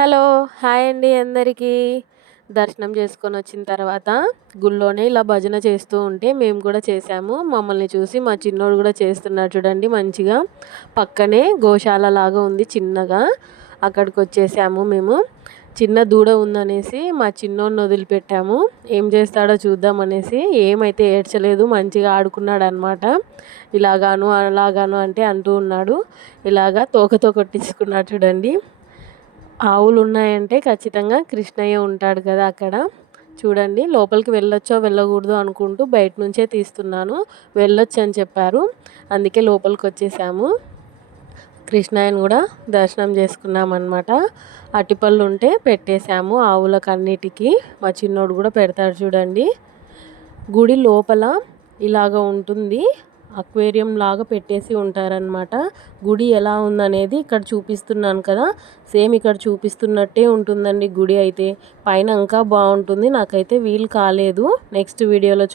Hello! Hi అండి అందరికీ. దర్శనం చేసుకొని వచ్చిన తర్వాత గుళ్ళోనే ఇలా భజన చేస్తూ ఉంటే మేము కూడా చేసాము. మమ్మల్ని చూసి మా చిన్నోడు కూడా చేస్తున్నాడు చూడండి మంచిగా. పక్కనే గోశాలలాగా ఉంది చిన్నగా. అక్కడికొచ్చేసాము మేము. చిన్న దూడ ఉందనేసి మా చిన్నోడిని వదిలిపెట్టాము. ఏం చేస్తాడో చూద్దామనేసి. ఏమైతే ఏడ్చలేదు, మంచిగా ఆడుకున్నాడనమాట. ఇలాగాను, అలాగాను అంటే అంటూ ఉన్నాడు. ఇలాగా తోకతో కొట్టించుకున్నాడు చూడండి. ఆవులు ఉన్నాయంటే ఖచ్చితంగా కృష్ణయ్య ఉంటాడు కదా అక్కడ. చూడండి లోపలికి వెళ్ళొచ్చో వెళ్ళకూడదో అనుకుంటూ బయట నుంచే తీస్తున్నాను. వెళ్ళొచ్చని చెప్పారు. అందుకే లోపలికొచ్చేసాము. కృష్ణయ్యని కూడా దర్శనం చేసుకున్నామన్నమాట. అరటిపళ్ళు ఉంటే పెట్టేశాము ఆవులకన్నిటికీ. మా చిన్నోడు కూడా పెడతాడు చూడండి. గుడి లోపల ఇలాగ ఉంటుంది. అక్వేరియం లాగా పెట్టేసి ఉంటారనమాట. గుడి ఎలా ఉందనేది ఇక్కడ చూపిస్తున్నాను కదా, సేమ్ ఇక్కడ చూపిస్తున్నట్టే ఉంటుందండి గుడి అయితే. పైన ఇంకా బాగుంటుంది. నాకైతే వీలు కాలేదు. నెక్స్ట్ వీడియోలో